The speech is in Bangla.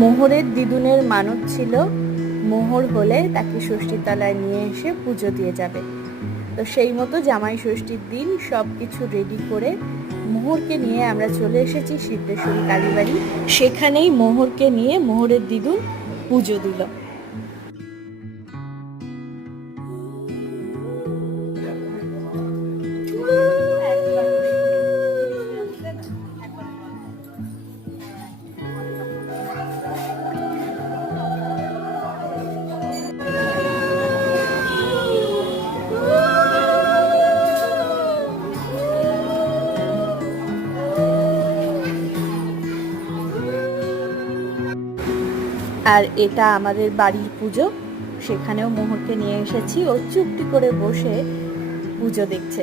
মোহরের দিদুনের মানত ছিল মোহর হলে তাকে ষষ্ঠীর তলায় নিয়ে এসে পুজো দিয়ে যাবে। তো সেই মতো জামাই ষষ্ঠীর দিন সব কিছু রেডি করে মোহরকে নিয়ে আমরা চলে এসেছি সিদ্ধেশ্বরী কালীবাড়ি। সেখানেই মোহরকে নিয়ে মোহরের দিদুন পুজো দিল। আর এটা আমাদের বাড়ির পুজো, সেখানেও মোহরকে নিয়ে এসেছি। ও চুপটি করে বসে পুজো দেখছে।